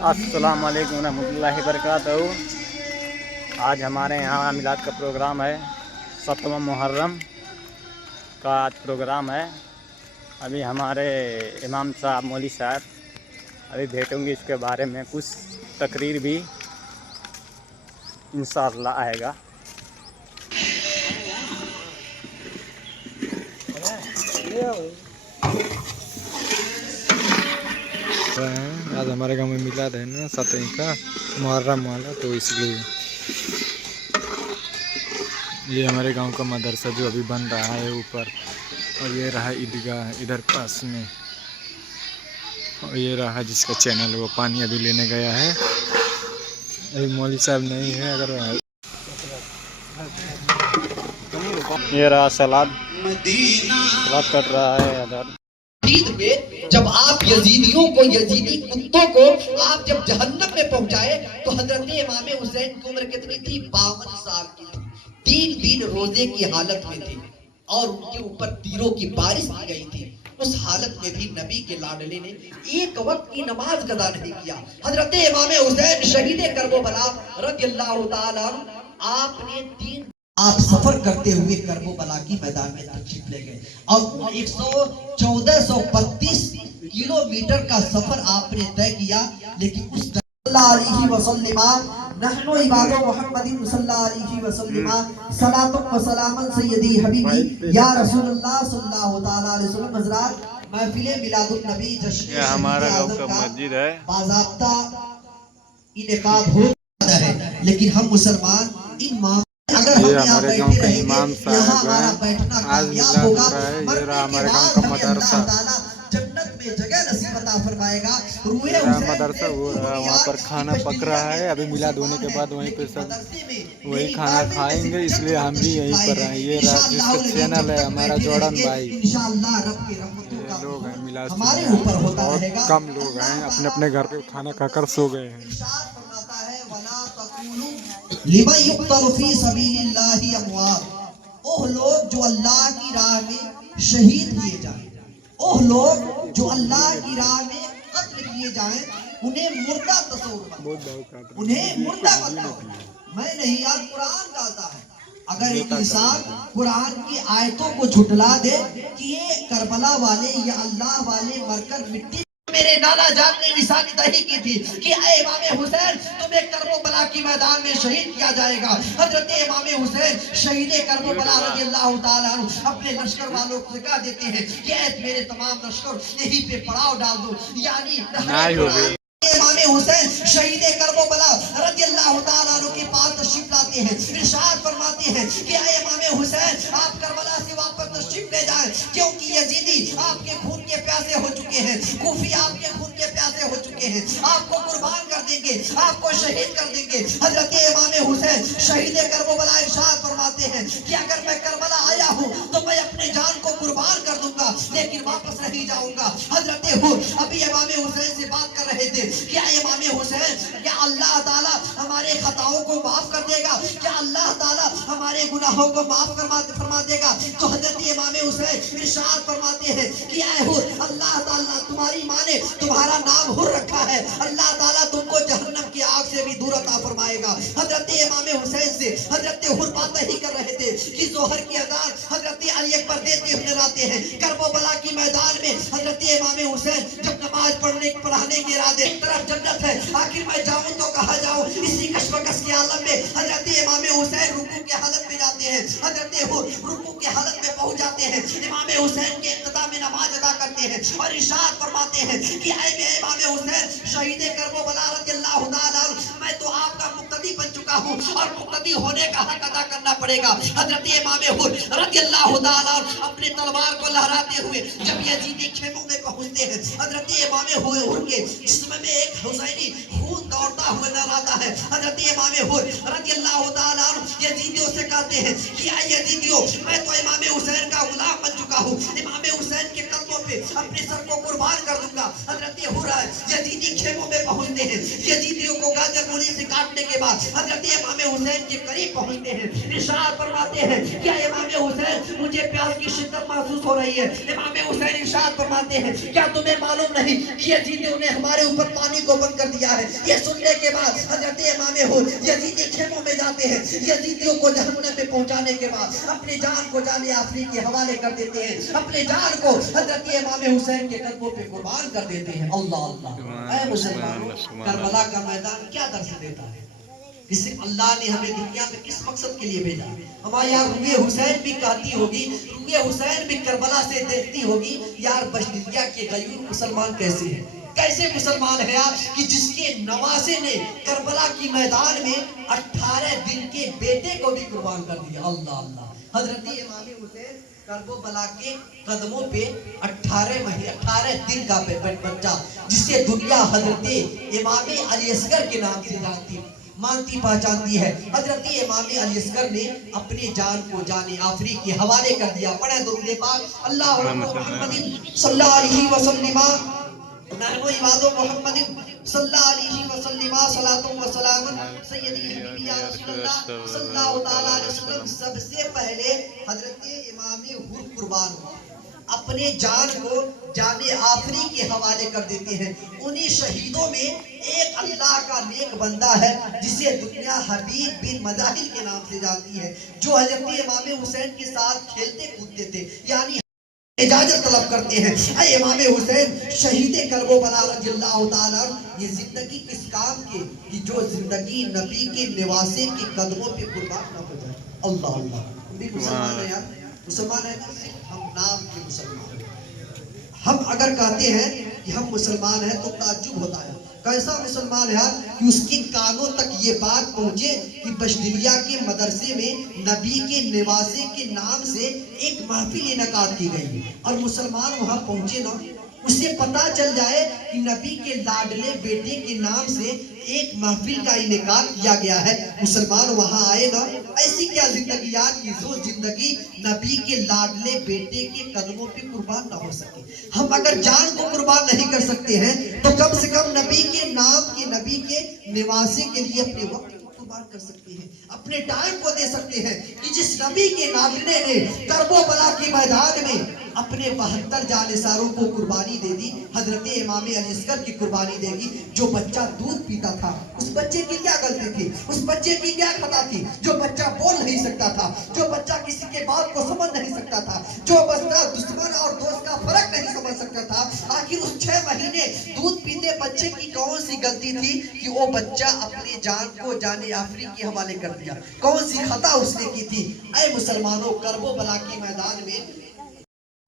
अस्सलाम वालेकुम रहमतुल्लाहि वबरकातुहू। आज हमारे यहाँ मिलाद का प्रोग्राम है। 7वां मुहर्रम का आज प्रोग्राम है। अभी हमारे इमाम साहब मौलवी साहब अभी भेजूँगी इसके बारे में कुछ तकरीर भी इंशाअल्लाह आएगा। आज हमारे गांव में मिलाद है ना 7वीं का मुहर्रम वाला, तो इसलिए ये हमारे गांव का मदरसा जो अभी बन रहा है ऊपर, और ये रहा ईदगाह इधर पास में, और ये रहा जिसका चैनल वो पानी अभी लेने गया है। अभी मौलवी साहब नहीं है, अगर ये रहा सलाद कट रहा है इधर। जब आप यजीदियों को, यजीदी कुत्तों को आप जब जहन्नम में पहुंचाए, तो हजरत इमाम हुसैन की उम्र कितनी थी? 52 साल की थी। 3 दिन रोजे की हालत में थे और उनके ऊपर तीरों की बारिश की गई थी। उस हालत में भी नबी के लाडले ने एक वक्त की नमाज कदा नहीं किया। हजरत इमाम हुसैन शहीद करबला रज़ियल्लाहु ताला आपने 3 आप सफर करते हुए करबला की मैदान में तशरीफ ले गए और 1432 किलोमीटर का सफर आपने तय किया। लेकिन उस सल्लल्लाहु वसल्लम नहनु इबादु मुहम्मदिन सल्लल्लाहु अलैहि वसल्लम सलातु व सलामन सय्यदी हबीबी या रसूलुल्लाह सल्लल्लाहु ताला अलैहि वसल्लम। हज़रात, महफिल मिलादुन नबी जश्न ये हमारा गांव का मस्जिद है। बाज़ाब्ता इनेकाद होता है, लेकिन हम मुसलमान इन ये हमारे गांव का इमाम साहब हैं। आज मिलाद हो रहा है। ये रहा हमारे गांव का मदरसा, जन्नत में जगह नसीब अता फरमाएगा। मदरसा वो रहा, वहाँ पर खाना पक रहा है। अभी मिलाद होने के बाद वहीं पे सब वही खाना खाएंगे, इसलिए हम भी यहीं पर हैं। ये रहा जिसका चैनल है हमारा जॉर्डन भाई। ये लोग हैं मिलाद से, बहुत कम लोग हैं, अपने अपने घर पे खाना खाकर सो गए हैं। ओह लोग जो अल्लाह की राह में शहीद किए जाएं, ओह लोग जो अल्लाह की राह में कत्ल किए जाएं, उन्हें मुर्दा तस्वुर, उन्हें मुर्दा मत करो। मैं नहीं, याद कुरान कहता है। अगर एक इंसान कुरान की आयतों को झुटला दे कि ये करबला वाले या अल्लाह वाले मरकर मिट्टी, मेरे नाना जान ने निशानी दही की थी कि ऐ इमाम हुसैन, तुम्हें करबला की मैदान में शहीद किया जाएगा। हजरत इमाम हुसैन शहीद करबला रज़ियल्लाहु ताला अन्हु अपने लश्कर वालों को कह देते हैं कि ऐ मेरे तमाम लश्कर यहीं पे पड़ाव डाल दो, यानी इमाम हुसैन शहीद करबला रज़ियल्लाहु ताला अन्हु के पास तशरीफ लाते हैं। इरशाद फरमाते हैं कि ऐ इमाम हुसैन, आप करबला से वापस तशरीफ ले जाएं, क्योंकि यजीदी आपके खून के प्यासे हो चुके हैं, कूफी आपके खून के प्यासे हो चुके हैं, आपको कुर्बान कर देंगे, आपको शहीद कर देंगे। हजरत इमाम हुसैन शहीद करबला इरशाद फरमाते हैं कि अगर मैं करबला आया हूँ तो मैं अपने जान को कुर्बान कर दूंगा, लेकिन वापस नहीं जाऊंगा। हजरत अभी इमाम हुसैन से बात कर रहे थे, क्या इमाम हुसैन, क्या अल्लाह ताला हमारे खताओं को माफ कर देगा? क्या अल्लाह ताला हमारे गुनाहों को माफ फरमा देगा? तो हजरत इमाम हुसैन इरशाद फरमाते हैं कि ऐ हुर, अल्लाह ताला, तुम्हारी माँ ने तुम्हारा नाम हुर रखा है, अल्लाह ताला तुमको जहन्नम की आग से भी दूर अता फरमाएगा। हजरत इमाम हुसैन से हजरत हुर बात ही कर रहे थे कि जोहर की अजान हजरत अली अकबर देते हुए आते हैं। करबला की मैदान में हजरत इमाम हुसैन जब नमाज पढ़ाने के इरादे, एक तरफ जन्नत है, आखिर मैं जाऊं तो कहां जाऊं? इसी कशमकश के आलम में हजरत इमाम हुसैन रुकू के हालत में जाते हैं। हजरत रुकू के हालत में पहुंच जाते हैं, इमाम हुसैन के इब्तिदा में नमाज अदा करते हैं और इरशाद फरमाते हैं कि ऐ इमाम हुसैन शहीद करबला रज़ियल्लाहु ताला, मैं तो आपका मुक्तदी बन चुका हूं और मुक्तदी होने का हक अदा करना पड़ेगा। हजरत इमाम रज़ियल्लाहु ताला अपने तलवार को लहराते हुए जब यजीदी खेमों में पहुंचते हैं, हजरत इमाम के जिस्म में एक हुसैनी खून दौड़ता हुआ नजर आता है। हजरत इमाम रज़ियल्लाहु ताला यजीदियों से कहते हैं कि ऐ यजीदियों, मैं तो इमाम हुसैन का गुलाम बन चुका हूं, इमाम हुसैन के कदमों पे अपने सर को कुर्बान कर दूंगा। हजरत यजीदी खेमों में पहुंचते हैं, यजीदियों को गाजर गोली से काटने के बाद हजरत इमाम हुसैन के करीब पहुंचते हैं, इरशाद फरमाते हैं, क्या इमाम हुसैन मुझे प्यास की शिद्दत महसूस हो रही है। इमाम हुसैन इरशाद फरमाते हैं, क्या तुम्हें मालूम नहीं कि यजीद ने हमारे ऊपर पानी को बंद कर दिया है। ये सुनने के बाद हजरत इमाम यजीदी खेमों में जाते हैं, यजीदियों को जहन्नम में पहुंचाने के बाद अपनी जान को जाने आफरी के हवाले कर देते हैं, अपनी जान को हजरत इमाम हुसैन के कदमों पे कुर्बान कर देते हैं। अल्लाह अल्लाह। ऐ मुसलमानों, करबला का मैदान क्या दर्श देता है कि सिर्फ अल्लाह ने हमें दुनिया में किस मकसद के लिए भेजा। हमारे यार रूए हुसैन भी कहती होगी, रूए हुसैन भी करबला से देखती होगी, यार बशदिया के गयूर मुसलमान कैसे हैं, कैसे मुसलमान है यार कि जिसके नवासे ने करबला की मैदान में 18 दिन के बेटे को भी कुर्बान कर दिया। अल्लाह अल्लाह। हजरत इमाम हुसैन करबला के कदमों पे 18 दिन का बच्चा, जिसे दुनिया हजरत इमाम अली असगर के नाम से जानती मानती पहचानती है। हजरत इमाम अली असगर ने अपनी जान को जाने आफरी के हवाले कर दिया। पढ़े दुरूद पाक अल्लाहुम्मा मुहम्मदिन सल्लल्लाहु अलैहि वसल्लम नहनु इबादु मुहम्मदिन सल्लल्लाहु अलैहि वसल्लम सलातु व सलाम सय्यदी हबीबी या रसूलल्लाह सल्लल्लाहु तआला अलैहि वसल्लम। सबसे पहले हजरत इमाम हुर कुर्बान अपने जान को जाने आखिरी के हवाले कर देते हैं। उन्हीं शहीदों में एक अल्लाह का नेक बंदा है जिसे दुनिया हबीब बिन मजाहिल के नाम से जानती है, जो हजरत इमाम हुसैन के साथ खेलते कूदते थे, यानी इजाजत तलब करते हैं। ऐ इमाम हुसैन शहीद करबला रज़ियल्लाहु ताला, ये जिंदगी किस काम के कि जो जिंदगी नबी के निवासे के कदमों पे कुर्बान न हो जाए। अल्लाह अल्लाह। हम भी मुसलमान है यार, मुसलमान है, हम नाम के मुसलमान। हम अगर कहते हैं कि हम मुसलमान हैं तो ताज्जुब होता है, कैसा मुसलमान है यार कि उसके कानों तक ये बात पहुंचे कि बशदिया के मदरसे में नबी के निवासे के नाम से एक महफिल इनकाद की गई और मुसलमान वहां पहुंचे ना, उसे पता चल जाए कि नबी के लाडले बेटे के नाम से एक महफिल का इनेकाद किया गया है, मुसलमान वहां आए ना। ऐसी क्या जिंदगी यार की जो जिंदगी नबी के लाडले बेटे के कदमों पे कुर्बान ना हो सके। हम अगर जान को कुर्बान नहीं कर सकते हैं तो कम से कम नबी के नाम के नबी के निवासे के लिए अपने वक्त को कुर्बान कर सकते हैं, अपने टाइम को दे सकते हैं कि जिस नबी के लाडले ने करबला के मैदान में अपने 72 जानिसारों को कुर्बानी दे दी, हजरत इमाम अली असगर की कुर्बानी देगी। जो बच्चा दूध पीता था उस बच्चे की क्या गलती थी, उस बच्चे की क्या खता थी, जो बच्चा बोल नहीं सकता था, जो बच्चा किसी के बात को समझ नहीं सकता था, जो बच्चा दुश्मन और दोस्त का फर्क नहीं समझ सकता था, आखिर उस 6 महीने दूध पीते बच्चे की कौन सी गलती थी कि वो बच्चा अपनी जान को जाने आफरी के हवाले कर दिया, कौन सी खता उसने की थी। ऐ मुसलमानों, करबला के मैदान में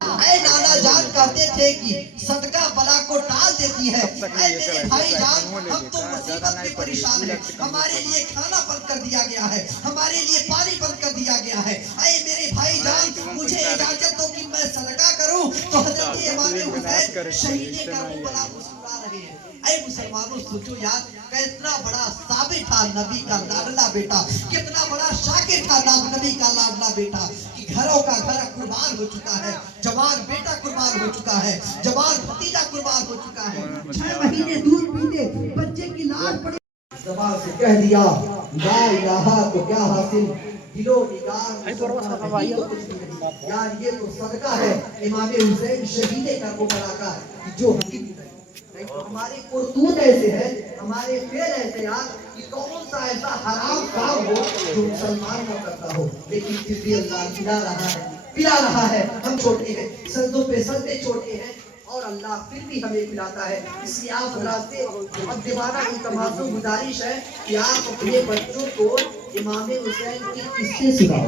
ऐ नाना जान कहते थे कि सदका बला को टाल देती है। ऐ मेरे भाई जान, हम तो मुसीबत में परेशान हैं, हमारे लिए खाना बंद कर दिया गया है, हमारे लिए पानी बंद कर दिया गया है। ऐ मेरे भाई जान, मुझे इजाजत दो कि मैं सदका करूं। तो हजरत इमाम हुसैन शहीद करबला को सुना रहे हैं। ऐ मुसलमानों, सोचो यार कितना बड़ा साबिर था नबी का लाडला बेटा, कितना बड़ा शाकिर था नबी का लाडला बेटा कि घरों का घर कुर्बान हो चुका है, जवान बेटा कुर्बान हो चुका है, जवान भतीजा कुर्बान हो चुका है। 6 महीने दूध पीते बच्चे की लाश पड़ी, ज़बान से कह दिया ला इलाहा तो क्या हासिल, दिलो निगार यार ये तो सदका है इमाम हुसैन शहीद करबला का, जो हमारे करतूत ऐसे है, हमारे फेल ऐसे यार कि कौन सा ऐसा हराम काम हो जो मुसलमान न करता हो, लेकिन फिर भी अल्लाह पिला रहा है। हम छोटे हैं, सजदों पे सजदे छोटे हैं और अल्लाह फिर भी हमें पिलाता है। इसलिए आप हजरात से अब दीवाना की तमाशो गुजारिश है कि आप अपने बच्चों को इमाम हुसैन की किस्सें सुनाओ,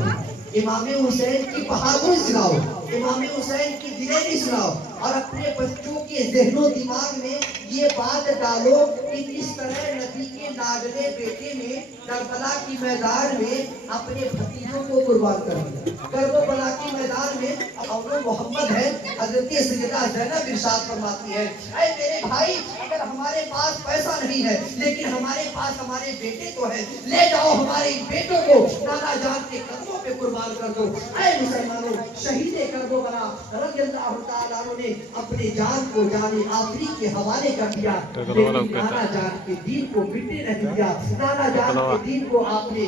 इमाम हुसैन की बहादुरी सुनाओ, इमाम हुसैन की दिलेरी सुनाओ और अपने बच्चों के ज़हनो दिमाग में ये बात डालो कि किस तरह नबी के लाडले बेटे ने करबला की मैदान में अपने भतीजों को कुर्बान कर दिया। करबला के मैदान में अब्दुल मोहम्मद है, हजरत सैयदा ज़ैनब इरशाद फरमाती है, ऐ मेरे भाई, अगर हमारे पास पैसा नहीं है लेकिन हमारे पास हमारे बेटे तो है, ले जाओ हमारे बेटों को नाना जान के कदमों पे कुर्बान कर दो। ऐ मुसलमानों, शहीद करबला रज़ियल्लाहु ताला अन्हु ने अपने जान को जाने आखिरी के हवाले कर दिया, लेकिन नाना जान के दीन को मिटने नहीं दिया। नाना जान के दीन को आपने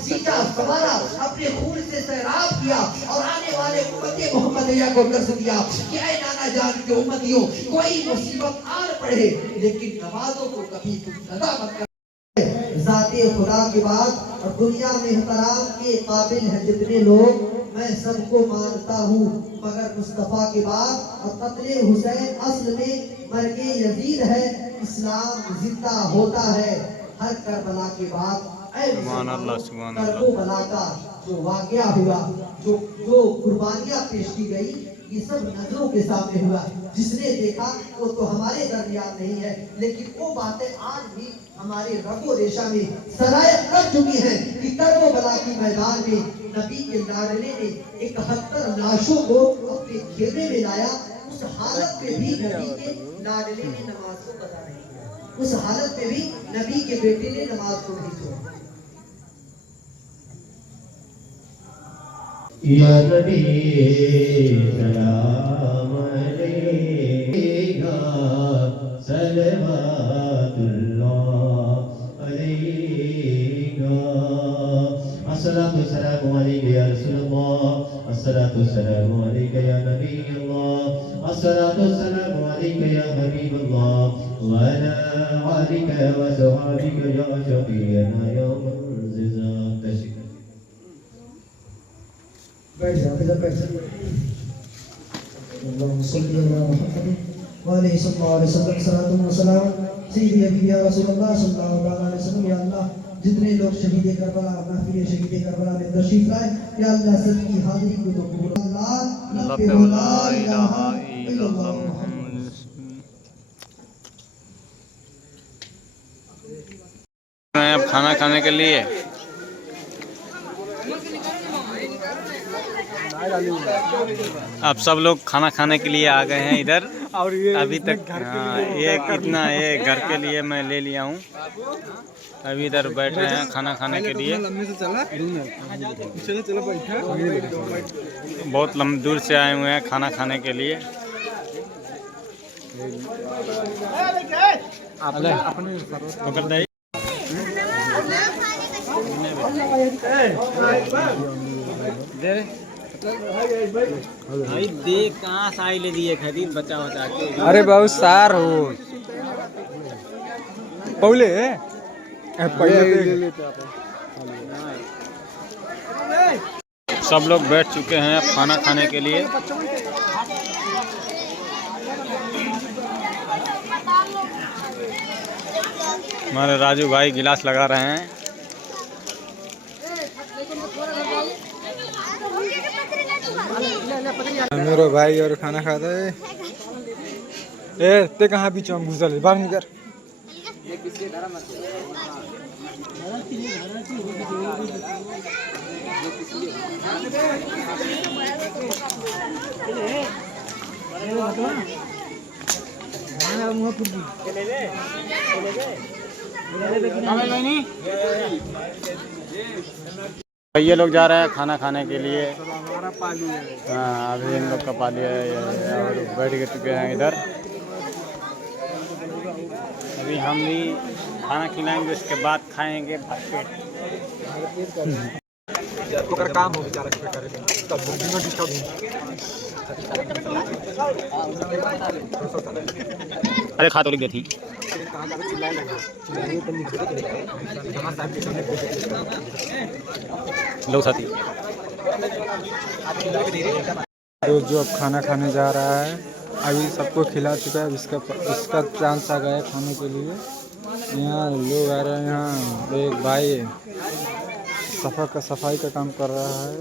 सींचा, संवारा, अपने खून से सैराब किया और आने वाले उम्मत मोहम्मदिया को दर्श दिया कि ऐ नाना जान के उम्मतियों, कोई मुसीबत आन पड़े लेकिन नमाजों को कभी तुम सदा मत कर। ज़ाते खुदा के बाद और दुनिया में एहतराम के काबिल हैं जितने लोग, मैं सबको मानता हूँ मगर मुस्तफ़ा के बाद। और कत्ले हुसैन असल में मरके यजीद है, इस्लाम जिंदा होता है हर करबला के बाद। करबला का जो वाक़या हुआ, जो कुर्बानियाँ पेश की गई, ये सब नजरों के सामने हुआ। जिसने देखा वो तो हमारे दरमियान नहीं है, लेकिन वो बातें आज भी हमारे रगो रेशा में सरायत कर चुकी हैं कि करबला की मैदान में नबी के लाडले ने 71 लाशों को अपने खेमे में लाया। उस हालत में भी नबी के लाडले ने नमाज को कदा नहीं किया, उस हालत में भी नबी के बेटे ने नमाज को नहीं छोड़ा। या नबी सलाम अलैका सलवातुल्लाह अलैका अस्सलातु वस्सलामु अलैका या रसूलल्लाह अस्सलातु वस्सलामु अलैका या नबी अल्लाह अस्सलातु वस्सलामु अलैका या हबीबल्लाह व अला आलिका व सहाबिका या शफीअना यौमल ज़िज़ात। बैठ जाओ, इधर बैठ जाओ। अल्लाहुम्मा सल्ली अला मुहम्मद व अलैहि सल्लल्लाहु अलैहि वसल्लम सल्लल्लाहु अलैहि वसल्लम सय्यदी हबीबी या रसूलल्लाह सल्लल्लाहु अलैहि वसल्लम। या अल्लाह, जितने लोग शहीद करबला महफिल शहीद करबला में तशरीफ लाए, या अल्लाह सबकी हाजिरी को तो कबूल। अल्लाह ला इलाहा इल्लल्लाह मुहम्मद। अब खाना खाने के लिए अब सब लोग खाना खाने के लिए आ गए हैं इधर। और ये अभी तक ये कितना ये घर के लिए मैं ले लिया हूँ। अभी इधर बैठ रहे हैं खाना खाने के लिए। बहुत लंबी दूर से आए हुए हैं खाना खाने के लिए। देख कहाँ साई ले दिए खरीद बचा बचा के। अरे बहुत सार हो पौले सब लोग बैठ चुके हैं खाना खाने के लिए। हमारे राजू भाई गिलास लगा रहे हैं। मेरा भाई और खाना खाता है। ए ते कहाँ बीच में घुसल है, बाहर निकल। ये लोग जा रहे हैं खाना खाने के लिए। हाँ अभी इन लोग का पाली है और बैठ के चुके हैं इधर। अभी हम भी खाना खिलाएंगे, उसके बाद खाएंगे भरपेट। काम हो बेचारा अरे खा तो लिख गई थी। लो साथी जो अब खाना खाने जा रहा है, अभी सबको खिला चुका है। इसका चांस आ गया है खाने के लिए। यहाँ लोग आ रहे हैं। यहाँ एक भाई सफाई का काम कर रहा है।